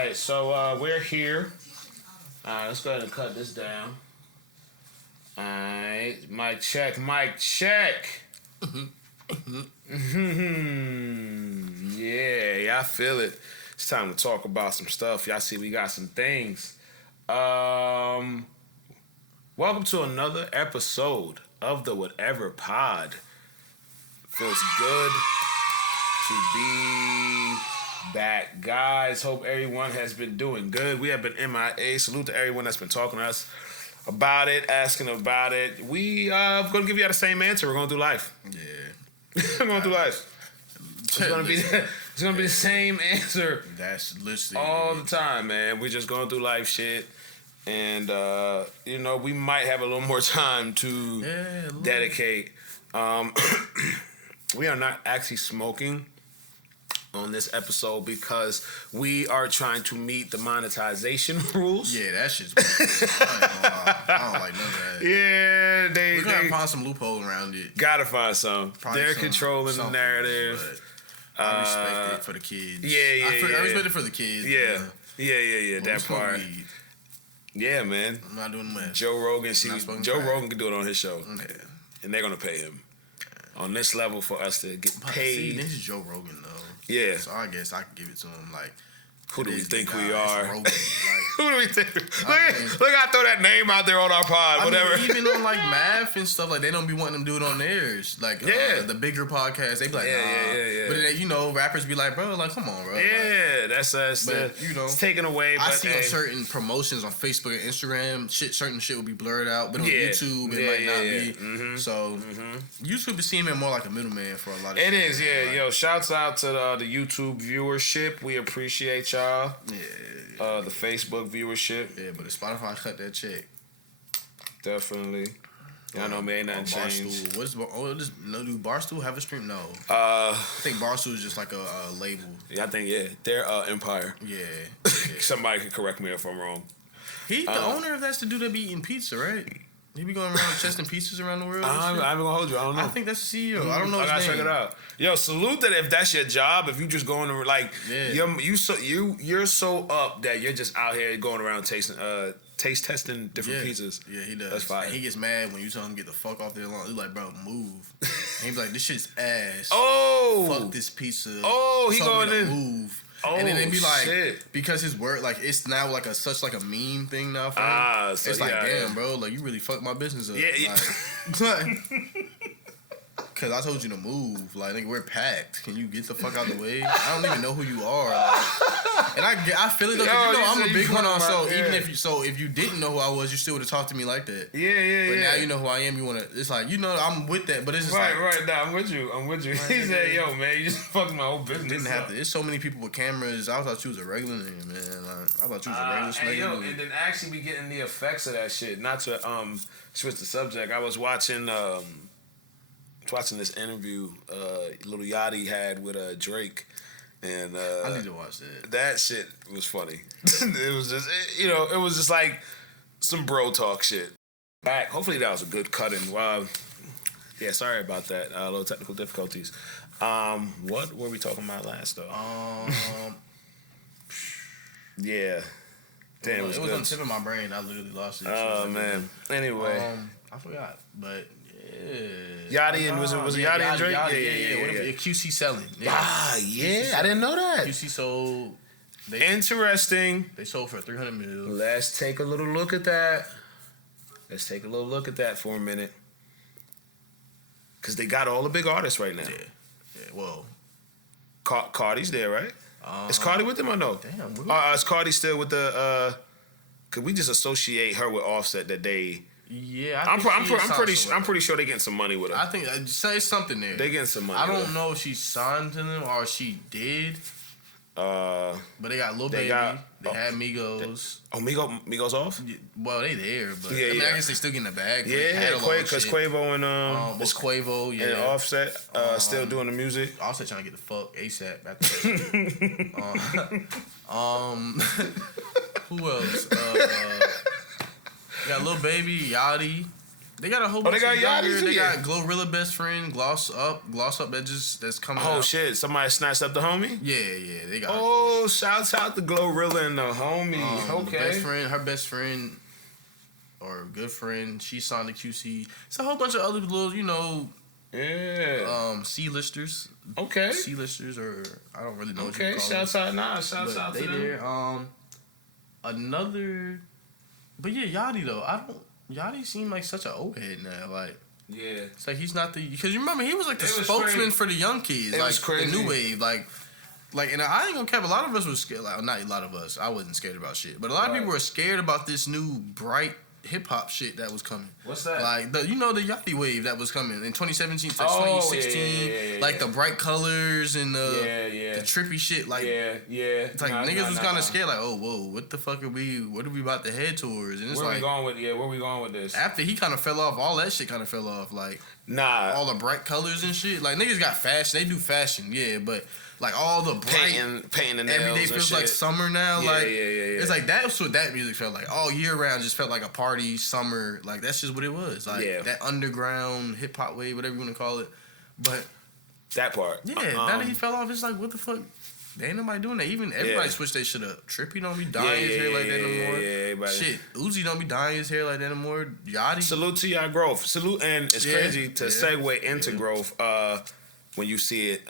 right, so we're here. Let's go ahead and cut this down. All right, mic check. Yeah, I feel it. It's time to talk about some stuff. Y'all see we got some things. Welcome to another episode of the Whatever Pod. Feels good to be back, guys. Hope everyone has been doing good. We have been MIA. Salute to everyone that's been talking to us about it, asking about it. We going to give you the same answer. We're going to do life. Yeah. We're going to do life. It's going to be the same answer. That's literally all the time, man. We're just going through life shit. And, we might have a little more time to dedicate. We are not actually smoking on this episode because we are trying to meet the monetization rules. Yeah, that shit's I don't like none of that. Yeah, we're gonna find some loophole around it. Gotta find some. They're controlling the narrative. I respect it for the kids. Yeah. I respect it for the kids. Yeah. That part. Weed. Yeah, man. I'm not doing the math. Joe Rogan can do it on his show. Yeah. And they're gonna pay him on this level for us to get paid. See, this is Joe Rogan though. Yeah. So I guess I can give it to him. Like, who do we think we are? Rogan. Like, who do we think? Look, I throw that name out there on our pod. Whatever. Even on like math and stuff, like they don't be wanting to do it on theirs. Like the bigger podcasts, they be like, nah. But then, rappers be like, bro, like come on, bro. Yeah, like, that's it's taken away. But I see on certain promotions on Facebook and Instagram, certain shit will be blurred out, but on YouTube it might not be. Mm-hmm. So YouTube is seeming more like a middleman for a lot of. It is, yeah. Like, yo, shouts out to the YouTube viewership. We appreciate y'all. Yeah. The Facebook viewership. Yeah, but if Spotify cut that check. Definitely. I know, man, ain't nothing changed. Do Barstool have a stream? No. I think Barstool is just like a label. Yeah, I think, they're Empire. Yeah. Somebody can correct me if I'm wrong. He the owner of that's the dude that be eating pizza, right? He be going around chesting pizzas around the world. I'm gonna hold you. I don't know. I think that's the CEO. I don't know. I gotta check it out. Yo, salute that if that's your job. If you just going to you're so up that you're just out here going around taste testing different pizzas. Yeah, he does. That's fine. And he gets mad when you tell him to get the fuck off their lawn. He's like, bro, move. And he be like, this shit's ass. Oh, fuck this pizza. Oh, he going in. Move. Oh, and then they be like, shit. Because his word, like, it's now like such a meme thing now for him. So it's like, damn, bro, like, you really fucked my business up. Yeah. Like, because I told you to move. Like, nigga, we're packed. Can you get the fuck out of the way? I don't even know who you are. Like, and I feel it though, because I'm a big one on. So even if you didn't know who I was, you still would have talked to me like that. Yeah. But now you know who I am. You wanna. It's like I'm with that, but it's just right. Nah, I'm with you. He said, "Yo, man, you just fucked my whole business." Didn't have to. There's so many people with cameras. I thought you was a regular nigga, man. Like, I thought you was a regular nigga. And then actually we getting the effects of that shit. Not to switch the subject. I was watching this interview Lil Yachty had with Drake, and I need to watch that. That shit was funny. It was just it was just like some bro talk shit. Back. Hopefully that was a good cut in. Yeah, sorry about that. Little technical difficulties. What were we talking about last though? Yeah. Damn, it was on the tip of my brain. I literally lost it. Oh man. Anyway, I forgot, but. Yachty and was it Yachty and Drake? Yeah. QC selling. Yeah. QC I didn't know that. QC sold. Interesting. They sold for $300 million. Let's take a little look at that. For a minute. Because they got all the big artists right now. Yeah. Well, Cardi's there, right? Is Cardi with them or no? Damn. Is Cardi still with the? Could we just associate her with Offset that they? Yeah, I'm pretty sure they getting some money with her. I think say something there. They getting some money. I don't know if she signed to them or she did. But they got Lil Baby. They had Migos. Migos off? Well, they there, but I guess they still getting the bag. Yeah, because Quavo and was Quavo, and Offset still doing the music. Offset trying to get the fuck ASAP after that. Who else? Got Lil Baby, Yachty. They got a whole bunch. They got Yachty too. They got Glorilla Best Friend, Gloss Up. That's coming. Oh out. shit! Somebody snatched up the homie. Yeah. They got. Oh, shouts out to Glorilla and the homie. Okay. Her best friend, or good friend, she signed to QC. It's a whole bunch of other little, Yeah. C-listers. Okay. C-listers, or I don't really know what you Okay. call Shouts them. Shouts out to they them. there. Another. But yeah, Yachty though. Yachty seemed like such an old head now. Like. Yeah. It's like he's not because you remember he was like the was spokesman crazy. for the young kids, It like was crazy. the new wave, like, and I ain't gonna cap. A lot of us were scared. Like, not a lot of us. I wasn't scared about shit, but a lot of people were scared about this new bright hip hop shit that was coming. What's that? Like the Yachty wave that was coming in 2017, to 2016. Yeah, like the bright colors and the trippy shit. Like yeah. it's like niggas was kind of scared. Like, oh whoa, what the fuck what are we about to head towards? And it's Where we going with this? After he kind of fell off, all that shit kind of fell off. Like. Nah. All the bright colors and shit. Like, niggas got fashion. They do fashion, yeah, but, like, all the bright... Painting the nails every day feels like summer now. Yeah, like, yeah. It's like, that's what that music felt like. All year round just felt like a party, summer. Like, that's just what it was. Like, that underground hip-hop wave, whatever you want to call it. But... That part. Yeah, now that he fell off, it's like, what the fuck? There ain't nobody doing that. Even everybody switched their shit up. Trippy don't be dyeing his hair like that no more. Everybody. Shit, Uzi don't be dyeing his hair like that no more. Yachty. Salute to y'all growth. Salute, and it's crazy to segue into growth when you see it,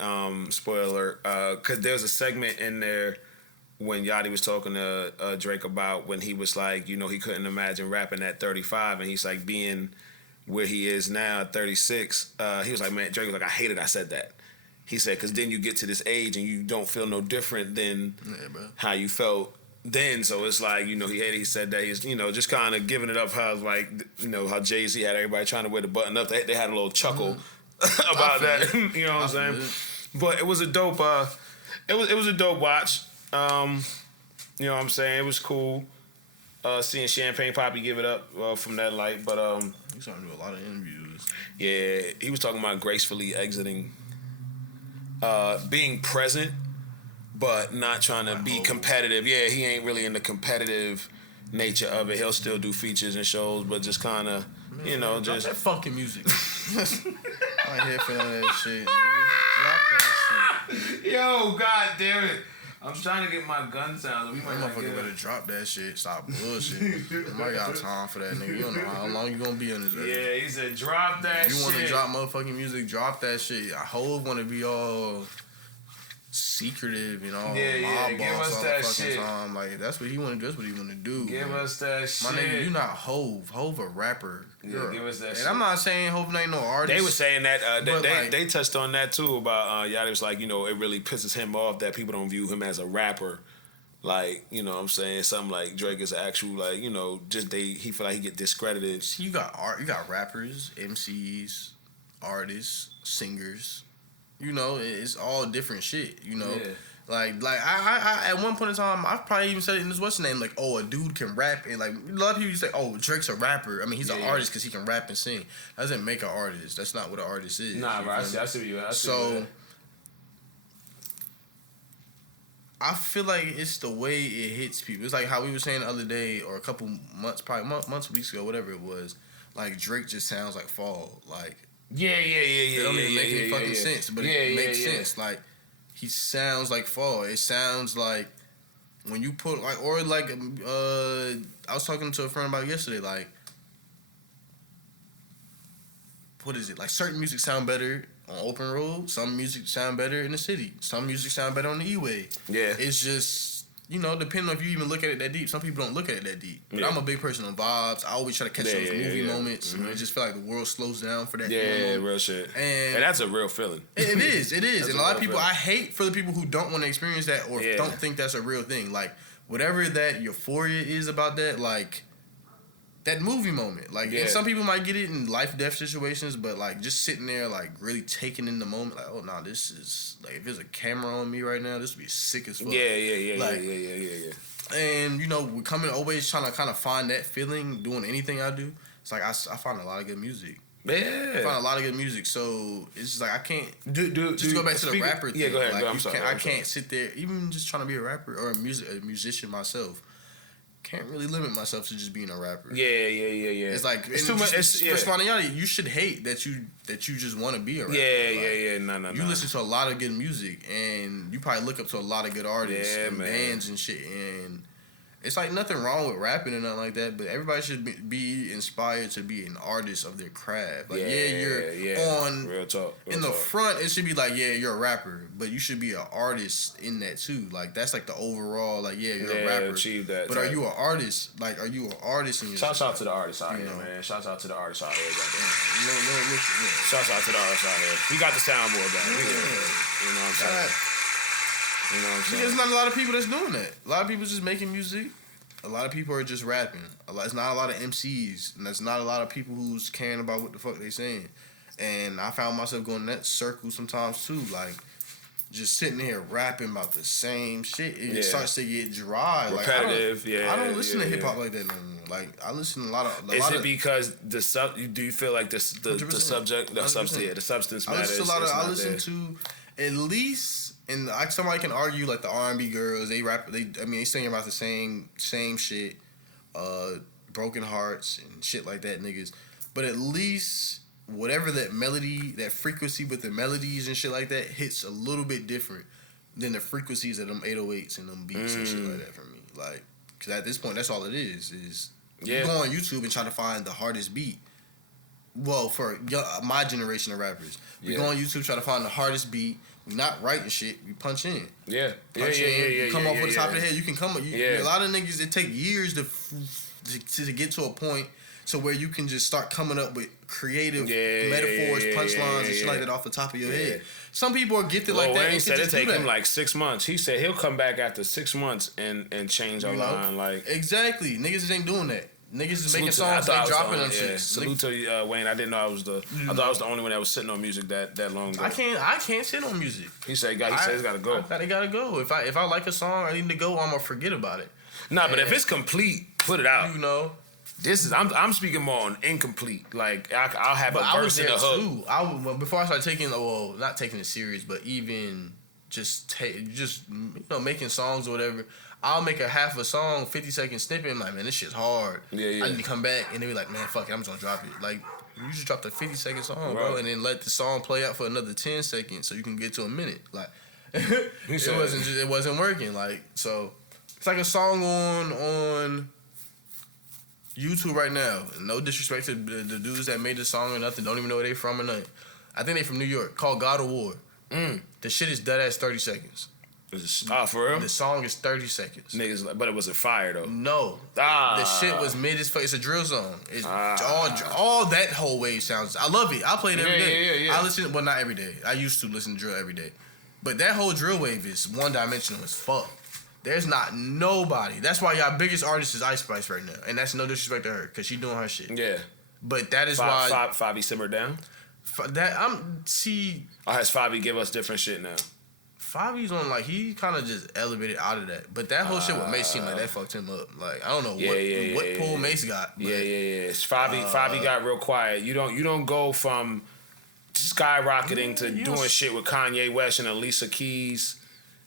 spoiler alert, because there's a segment in there when Yachty was talking to Drake about when he was like, he couldn't imagine rapping at 35, and he's like being where he is now at 36. He was like, man, Drake was like, I hated I said that. He said, because then you get to this age and you don't feel no different than how you felt then. So it's like, he said that he's, just kind of giving it up how, like, how Jay-Z had everybody trying to wear the button up. They had a little chuckle about that. You know what I'm saying? But it was a dope, it was a dope watch. You know what I'm saying? It was cool seeing Champagne Poppy give it up from that light. But he's trying to do a lot of interviews. Yeah, he was talking about gracefully exiting. Being present, but not trying to be competitive. Yeah, he ain't really in the competitive nature of it. He'll still do features and shows, but just kind of, just that fucking music. I ain't here for none of that shit. Drop that shit. Yo, god damn it! I'm trying to get my gun sound. We might motherfucker better drop that shit. Stop bullshit. I got time for that nigga. You don't know how long you gonna be on this earth. Yeah, he said drop that shit. You want to drop motherfucking music, drop that shit. I hope want to be all secretive, mob give boss us all that the fucking shit. time. Like, that's what he want to do. That's what he want to do. Give us that shit. My nigga, you not Hove. Hove a rapper. Yeah, give us that shit. And I'm not saying Hove ain't no artist. They were saying that they touched on that too about Yachty was like, it really pisses him off that people don't view him as a rapper. Like, you know what I'm saying? Something like Drake is an actual, like, he feel like he get discredited. You got rappers, MCs, artists, singers. It's all different shit, Yeah. Like I at one point in time, I've probably even said it in this what's the name, like, oh, a dude can rap, and like a lot of people say, oh, Drake's a rapper. I mean, he's an artist because he can rap and sing. That doesn't make an artist. That's not what an artist is. Nah, bro, I see what you mean. So I feel like it's the way it hits people. It's like how we were saying the other day, or a couple months, probably months, weeks ago, whatever it was. Like, Drake just sounds like Fall. Like, yeah. It don't even make any fucking sense, but it makes sense. Like, he sounds like Fall. It sounds like when you put like, or like, I was talking to a friend about yesterday. Like, what is it? Like, certain music sound better on open road. Some music sound better in the city. Some music sound better on the E-way. Yeah. It's just, depending on if you even look at it that deep. Some people don't look at it that deep. But I'm a big person on vibes. I always try to catch those movie moments. Mm-hmm. I just feel like the world slows down for that. Yeah, real shit. And that's a real feeling. It is. And a lot of people, I hate for the people who don't want to experience that or don't think that's a real thing. Like, whatever that euphoria is about that, like, that movie moment. Like, and some people might get it in life-death situations, but, like, just sitting there, like, really taking in the moment, like, oh, nah, this is, like, if there's a camera on me right now, this would be sick as fuck. Yeah. And, we're coming, always trying to kind of find that feeling doing anything I do. It's like, I find a lot of good music. Yeah. I find a lot of good music, so it's just like, I can't, just go back to the rapper thing. Yeah, go ahead, like, I'm sorry. I can't sit there, even just trying to be a rapper or a musician myself, can't really limit myself to just being a rapper. Yeah. It's like it's too much. For spontaneity, you should hate that you just want to be a rapper. Yeah. No. You listen to a lot of good music, and you probably look up to a lot of good artists and bands and shit, and it's like nothing wrong with rapping and nothing like that, but everybody should be inspired to be an artist of their craft. Like, you're on real talk. In the front, it should be like, you're a rapper, but you should be an artist in that too. Like, that's like the overall, like, you're a rapper. Achieve that. But are you an artist? Like, are you an artist in your Shouts out to the artists out here, man. Shouts out to the artists out here. Shouts out to the artists out here. We got the soundboard back. You know what I'm saying? You know what I'm saying? There's not a lot of people that's doing that. A lot of people just making music. A lot of people are just rapping. It's not a lot of MCs. And there's not a lot of people who's caring about what the fuck they saying. And I found myself going in that circle sometimes too. Like, just sitting here rapping about the same shit. It starts to get dry. Repetitive, like, I don't listen to hip hop like that no more. Like, I listen to a lot of... Is it because do you feel like the subject, the substance matter I listen to at least... And like somebody can argue like the R&B girls, they sing about the same shit, broken hearts and shit like that, niggas. But at least whatever that melody, that frequency with the melodies and shit like that hits a little bit different than the frequencies of them 808s and them beats and shit like that for me. Like, because at this point, that's all it is you go on YouTube and try to find the hardest beat. Well, for my generation of rappers, we go on YouTube, try to find the hardest beat. We not writing shit. We punch in. Yeah. You come off with the top of the head. You can come up. A lot of niggas, it take years to get to a point to where you can just start coming up with creative metaphors, punchlines, and shit like that off the top of your head. Some people are gifted like that. Wayne said it take him like 6 months. He said he'll come back after 6 months and change a line. Like, exactly. Niggas ain't doing that. Niggas is making songs, they dropping them shit. Salute to Wayne. I didn't know I was I thought I was the only one that was sitting on music that long ago. I can't sit on music. He said it's gotta go. It gotta go. If I like a song, I need to go. I'm gonna forget about it. Nah, but if it's complete, put it out. You know. This is I'm speaking more on incomplete. Like I'll have a verse in the hook. Before I started not taking it serious, but even just making songs or whatever. I'll make a half a song, 50-second snippet, and I'm like, man, this shit's hard. I need to come back, and they be like, man, fuck it, I'm just gonna drop it. Like, you just dropped a 50-second song, bro, and then let the song play out for another 10 seconds so you can get to a minute. Like, it wasn't working. Like, so it's like a song on YouTube right now. No disrespect to the dudes that made the song or nothing. Don't even know where they from or nothing. I think they from New York. Called God of War. The shit is dead ass 30 seconds. For real? The song is 30 seconds. Niggas, but it wasn't fire though. No. The shit was mid as fuck. It's a drill song. It's all that whole wave sounds. I love it. I play it every day. I listen, well, not every day. I used to listen to drill every day. But that whole drill wave is one dimensional as fuck. There's not nobody. That's why y'all biggest artist is Ice Spice right now. And that's no disrespect to her, because she doing her shit. Yeah. But that is why... Fabi simmered down? Has Fabi give us different shit now? Fabi's on, like, he kind of just elevated out of that. But that whole shit with Mace seemed like that fucked him up. Like, I don't know what pull Mace got. But, Fabi got real quiet. You don't go from skyrocketing to doing shit with Kanye West and Alicia Keys,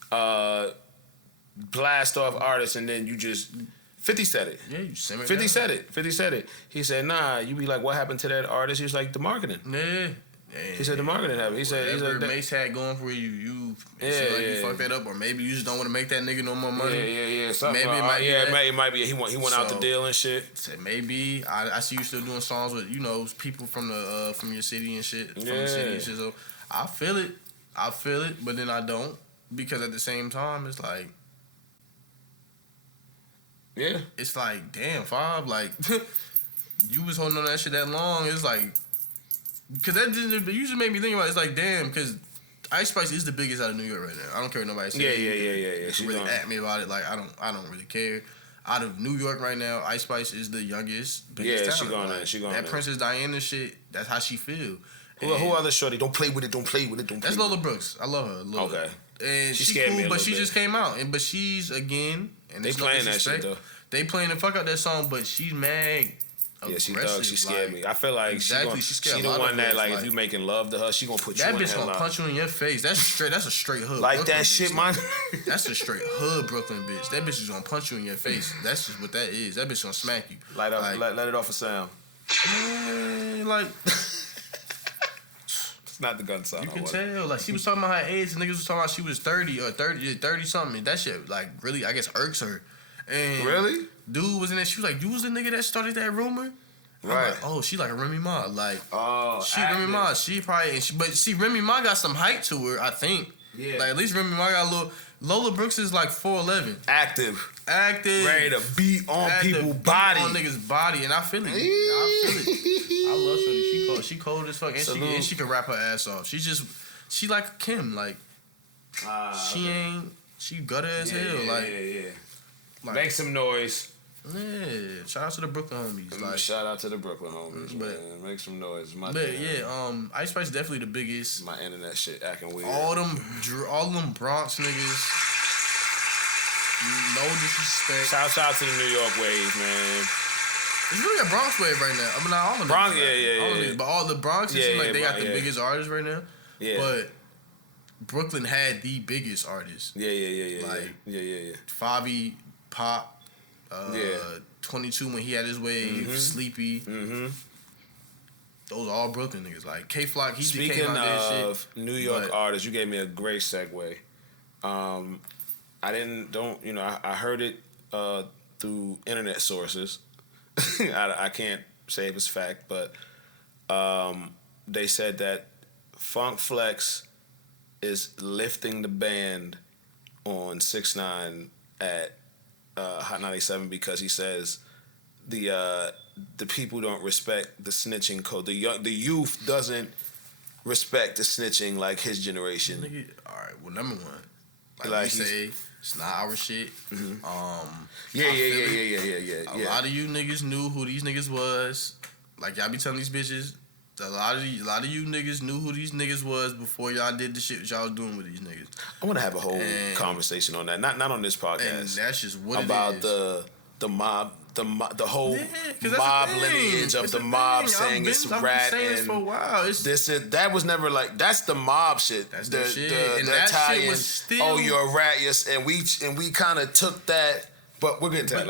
blast off artists, and then you just... 50 said it. Yeah, you simmered 50 said it. 50 said it. He said, nah, you be like, what happened to that artist? He was like, the marketing. Yeah. He said the marketing happened. He said Mace had going for you. You fucked that up, or maybe you just don't want to make that nigga no more money. Maybe it might be. He went out the deal and shit. Said maybe I see you still doing songs with people from your city and shit. From the city and shit. So I feel it, but then I don't, because at the same time it's like. Yeah. It's like, damn, Fob, like you was holding on to that shit that long. It's like. Because that usually made me think about it. It's like, damn, because Ice Spice is the biggest out of New York right now. I don't care what nobody says. Yeah. She really at me about it. Like, I don't really care. Out of New York right now, Ice Spice is the youngest, biggest talent. She going that Princess Diana shit, that's how she feel. Who other shorty? Don't play with it. That's Lola Brooks. I love her. Okay. And she cool, but she just came out. But she's, again, and they playing that shit, though. They playing the fuck out that song, but she's mad Yeah, she thug. She scared me. I feel like exactly. she the one that like if you making love to her, she gonna put you in that bitch gonna punch you in your face. That's a straight hood. Like Brooklyn that shit, bitch. man. That's a straight hood Brooklyn bitch. That bitch is gonna punch you in your face. That's just what that is. That bitch gonna smack you. Light up, like, let it off a sound. Like it's not the gun sound. You can tell. Like she was talking about her age, and niggas was talking about she was 30 or 30 something. That shit like really, I guess, irks her. And really, dude was in there. She was like, "You was the nigga that started that rumor." Right. Like, oh, she like a Remy Ma. Like, she active. Remy Ma. She probably, but see, Remy Ma got some height to her. I think. Yeah. Like at least Remy Ma got a little. Lola Brooks is like 4'11". Active. Ready to beat on people's body. On niggas' body, and I feel it. I feel it. I love Shorty. She cold as fuck, and she can rap her ass off. She like Kim. Like she gutter as hell. Like make some noise. Yeah, shout out to the Brooklyn homies. Like shout out to the Brooklyn homies, man. Make some noise. Ice Spice definitely the biggest. My internet shit acting weird. All them Bronx niggas. No disrespect. Shout out to the New York wave, man. It's really a Bronx wave right now. I mean, not all of them. Bronx, yeah. But all the Bronx, it seems like they got the biggest artists right now. Yeah. But Brooklyn had the biggest artists. Yeah. Like, yeah. Favi, Pop, 22 when he had his wave, Sleepy. Mm-hmm. Those are all Brooklyn niggas. Like K-Flock, he Speaking came out of shit, New York artists, you gave me a great segue. I heard it through internet sources. I can't say it was fact, but they said that Funk Flex is lifting the band on 6ix9ine at Hot 97 because he says the people don't respect the snitching code. The youth doesn't respect the snitching like his generation. Nigga, all right, well, number one, like we say, it's not our shit. Mm-hmm. Yeah. A lot of you niggas knew who these niggas was. Like y'all be telling these bitches, a lot of you niggas knew who these niggas was before y'all did the shit that y'all was doing with these niggas. I want to have a whole conversation on that. Not on this podcast. And that's just what about it is. the mob. The whole mob lineage of the mob saying it's rat and this for a while. That was never like that's the mob shit. That's the shit. The that Italian. Shit was still, you're a rat. Yes, and we kind of took that. But we're getting to that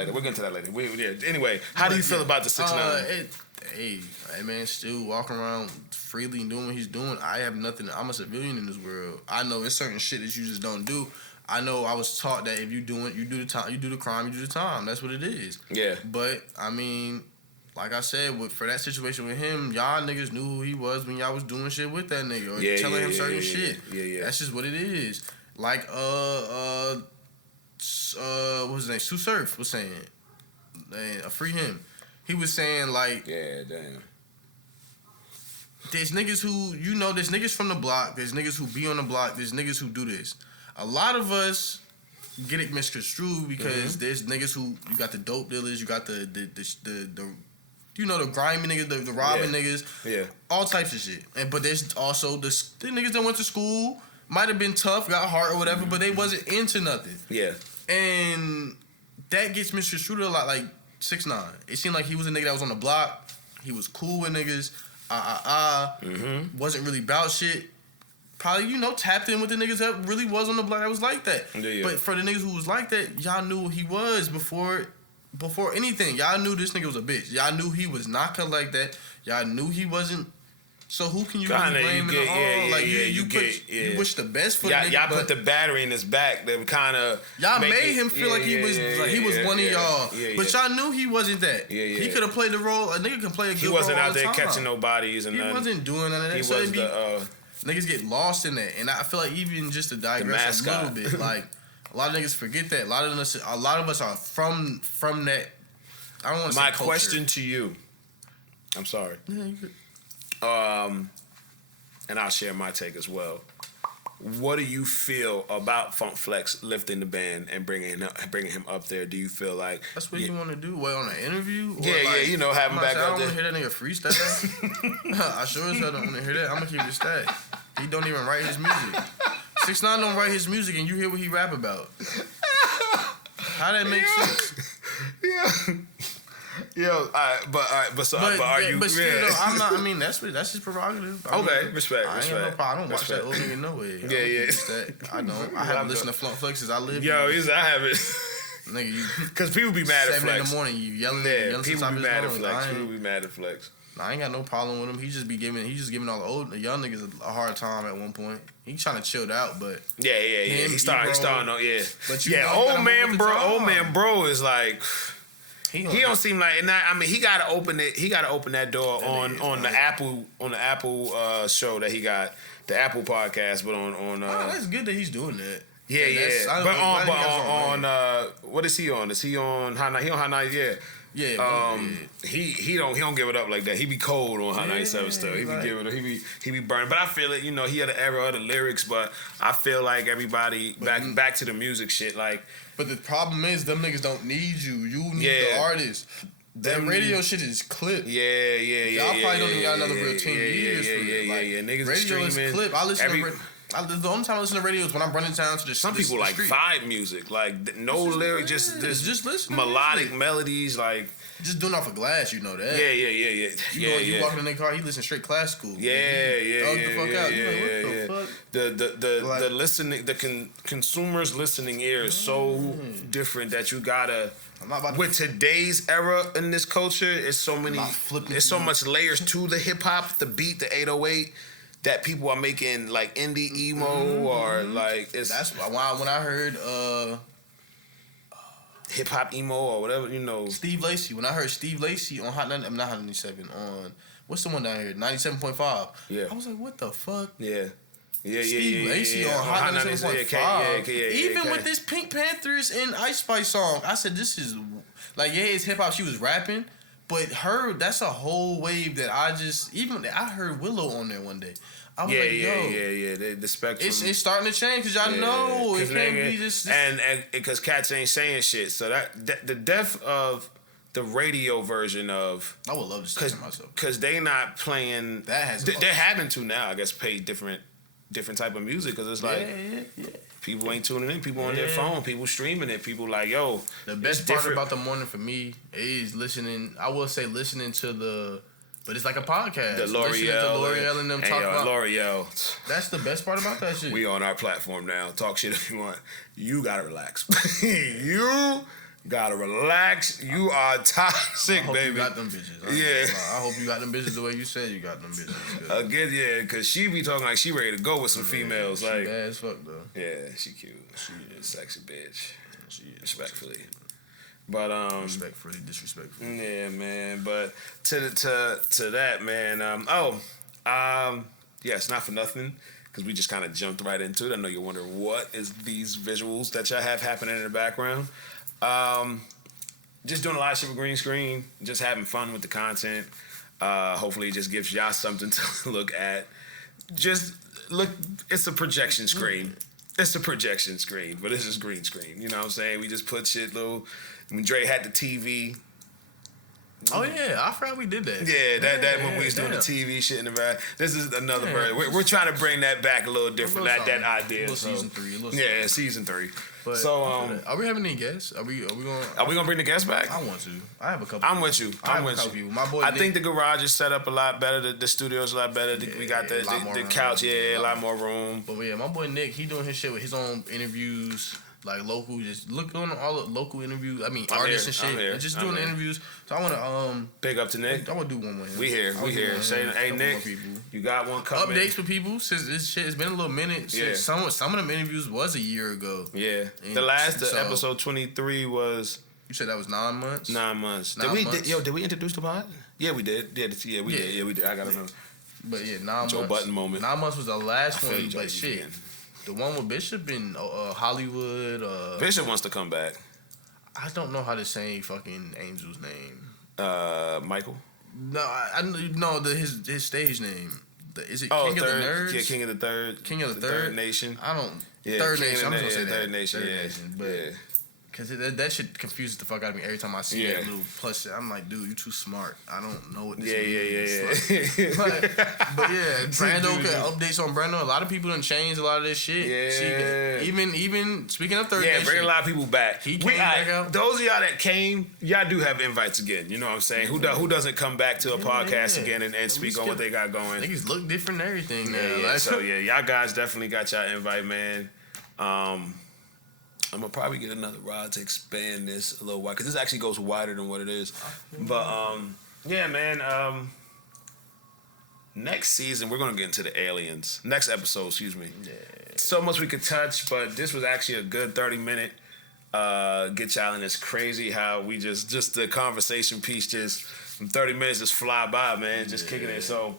later. Anyway, how do you feel about the 6ix9ine? Hey man, still walking around freely and doing what he's doing. I have nothing. I'm a civilian in this world. I know it's certain shit that you just don't do. I know I was taught that if you do it, you do the time, you do the crime, you do the time. That's what it is. Yeah. But I mean, like I said, for that situation with him, y'all niggas knew who he was when y'all was doing shit with that nigga or telling him certain shit. Yeah. That's just what it is. Like what was his name? Sue Surf was saying, free him. He was saying like, yeah, damn. There's niggas who, there's niggas from the block. There's niggas who be on the block. There's niggas who do this. A lot of us get it misconstrued because there's niggas who, you got the dope dealers, you got the grimy niggas, the robbing niggas, all types of shit. But there's also the niggas that went to school, might have been tough, got heart or whatever, but they wasn't into nothing. Yeah. And that gets misconstrued a lot. Like 6ix9ine, it seemed like he was a nigga that was on the block. He was cool with niggas. Wasn't really about shit. Probably, tapped in with the niggas that really was on the block that was like that. Yeah. But for the niggas who was like that, y'all knew who he was before anything. Y'all knew this nigga was a bitch. Y'all knew he was not cut like that. Y'all knew he wasn't. So who can you really blame in the all? You wish the best for the nigga. Y'all put the battery in his back that kind of... Y'all made him feel like he was one of y'all. But y'all knew he wasn't that. He could have played the role. A nigga can play a good role. He wasn't out there catching no bodies and he wasn't doing none of that. He was niggas get lost in that, and I feel like even just to digress a little bit, like a lot of niggas forget that. A lot of us are from that. I don't want to say culture. My question to you. I'm sorry. Yeah, you could. And I'll share my take as well. What do you feel about Funk Flex lifting the band and bringing him up there? Do you feel like that's what you want to do? What, on an interview? Or have him back up there. I don't want to hear that nigga freestyle. I sure as hell don't want to hear that. I'm gonna keep it stat. He don't even write his music. 6ix9ine don't write his music, and you hear what he rap about. How that make sense? Yeah. Yo, but are you? But still, though, I'm not. I mean, that's his prerogative. Okay, respect. I ain't got no problem. I don't watch that old nigga no way. I don't. I haven't listened to Funk Flex since I lived. Yo, I haven't. Nigga, you. Because people be mad at Flex. 7 in the morning, you yelling. People be mad at Flex. People be mad at Flex. I ain't got no problem with him. He just giving all the young niggas a hard time at one point. He trying to chill out, but yeah. He starting on But old man bro is like he don't seem like. And I mean, he gotta open it. He gotta open that door on the Apple show that he got, the Apple podcast. But on that's good that he's doing that. Yeah. But on what is he on? Is he on Hot 90? He on Hot 90? Yeah. Yeah, he don't give it up like that. He be cold on Hot 97 stuff. He be giving it. He be burning. But I feel it. You know, he had an era of the lyrics. But I feel like everybody back to the music shit. Like, but the problem is them niggas don't need you. You need the artist. That radio shit is clip. Yeah. Y'all probably don't even got another real 10 years. Yeah. Niggas radio is clip. I listen to. The only time I listen to radio is when I'm running down to the Some people like street. Vibe music, like no lyric, just listen melodic melodies, like just doing off a glass. You know that. Yeah. You walk in their car, he listen straight classical. Yeah. The fuck out. The listening, consumers listening ear is so different that you gotta. With today's era in this culture, it's so many. There's so much layers to the hip hop, the beat, the 808. That people are making like indie emo or like it's. That's why when I heard hip hop emo or whatever, you know. Steve Lacy. When I heard Steve Lacy on Hot 90, I'm not Hot 97 on what's the one down here 97.5. Yeah. I was like, what the fuck? Yeah. Steve Lacy on Hot 97.5. Even with this Pink Panthers and Ice Spice song, I said this is like it's hip hop. She was rapping. But that's a whole wave that I heard Willow on there one day. I was The spectrum. It's starting to change because y'all know it can't be just and because cats ain't saying shit. So that the death of the radio version of I would love to see myself because they not playing that they're having to now. I guess play different type of music because it's like. People ain't tuning in. People on their phone. People streaming it. People like, yo. The best part about the morning for me is listening. I will say listening to but it's like a podcast. The L'Oreal and them talk about L'Oreal. That's the best part about that shit. We on our platform now. Talk shit if you want. You gotta relax. You gotta relax. You are toxic, I hope baby. You got them bitches. I hope you got them bitches the way you said you got them bitches. Again, because she be talking like she ready to go with some females. She like bad as fuck though. Yeah, she cute. She is sexy bitch. She is respectfully. But respectfully, disrespectfully. Yeah, man. But to that, man. Yes, not for nothing. Because we just kind of jumped right into it. I know you're wondering what is these visuals that y'all have happening in the background. Just doing a lot of shit with green screen, just having fun with the content. Hopefully it just gives y'all something to look at. Just look, it's a projection screen. It's a projection screen, but this is green screen. You know what I'm saying? We just put shit little. When Dre had the TV. Oh yeah, I forgot we did that. Yeah, that when we was doing the TV shit in the back. This is another version. We're trying to bring that back a little different. That idea. Season 3. Season 3. But, so are we having any guests? Are we gonna bring the guests back? I want to. I have a couple. I'm with you. I'm with you. My boy. I think the garage is set up a lot better. The studio's a lot better. We got the couch. A lot more room. But yeah, my boy Nick, he doing his shit with his own interviews. Like local, just look on all the local interviews. I mean, artists and shit. And just doing interviews. So I want to big up to Nick. I want to do one with him. We here. Say, hey Nick, you got one coming. Updates for people since this shit has been a little minute. Yeah. Some of them interviews was a year ago. Yeah. And the episode 23 was. You said that was 9 months. 9 months. Did we introduce the pod? Yeah, we did. We did. Yeah, we did. I gotta know. But yeah, 9 months. Joe Button moment. 9 months was the last one. But shit. Again. The one with Bishop in Hollywood. Bishop wants to come back. I don't know how to say fucking Angel's name. Michael? No, I know his stage name. Is it King of the Nerds? Yeah, King of the Third. King of the Third Nation. I don't. Yeah, Third Nation. I'm just gonna say Third Nation. Third Nation. But Cause that shit confuses the fuck out of me every time I see that little plus shit. I'm like, dude, you too smart. I don't know what this means. Yeah. But yeah, Brando updates on Brando. A lot of people done changed a lot of this shit. Yeah. Even speaking of Third Nation, bring a lot of people back. He came back out. Those of y'all that came, y'all do have invites again. You know what I'm saying? Who doesn't come back to a podcast again and speak on what they got going? Niggas look different and everything now. Yeah. So y'all guys definitely got y'all invite, man. I'm gonna probably get another rod to expand this a little wide because this actually goes wider than what it is. But yeah, man. Next season we're gonna get into the aliens. Next episode, excuse me. Yeah. So much we could touch, but this was actually a good 30-minute. Get y'all in. It's crazy how we just the conversation piece just from 30 minutes just fly by, man. Just kicking it. So,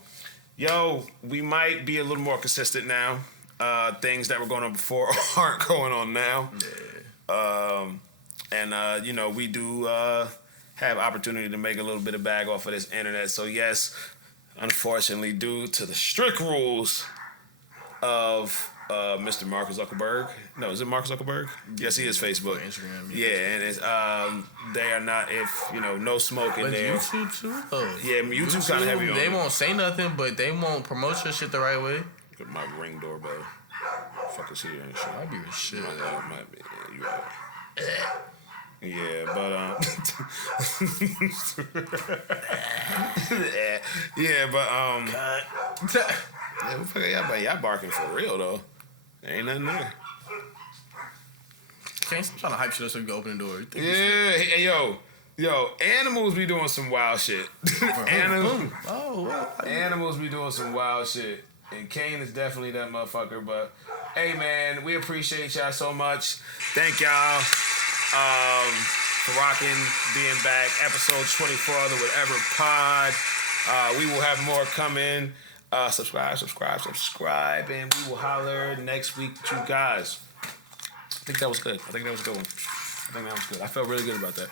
we might be a little more consistent now. Things that were going on before aren't going on now. Yeah. We do have opportunity to make a little bit of bag off of this internet. So yes, unfortunately, due to the strict rules of Mr. Mark Zuckerberg. No, is it Mark Zuckerberg? Yes, he is Facebook. Instagram. Yeah, and it's they are not no smoking there. YouTube too. Oh. Yeah, YouTube kind of heavy on. They won't say nothing, but they won't promote your shit the right way. Look at my Ring doorbell. Fuck is here and shit. Might be the shit. Might be. Yeah, you right. Yeah, but y'all barking for real though. There ain't nothing there. Can't trying to hype shit up so you can open the door. Yeah, hey, yo, animals be doing some wild shit. Animals be doing some wild shit. And Kane is definitely that motherfucker. But hey, man, we appreciate y'all so much. Thank y'all for rocking, being back. Episode 24 of the Whatever Pod. We will have more coming. Subscribe, and we will holler next week with you guys. I think that was good. I think that was a good one. I felt really good about that.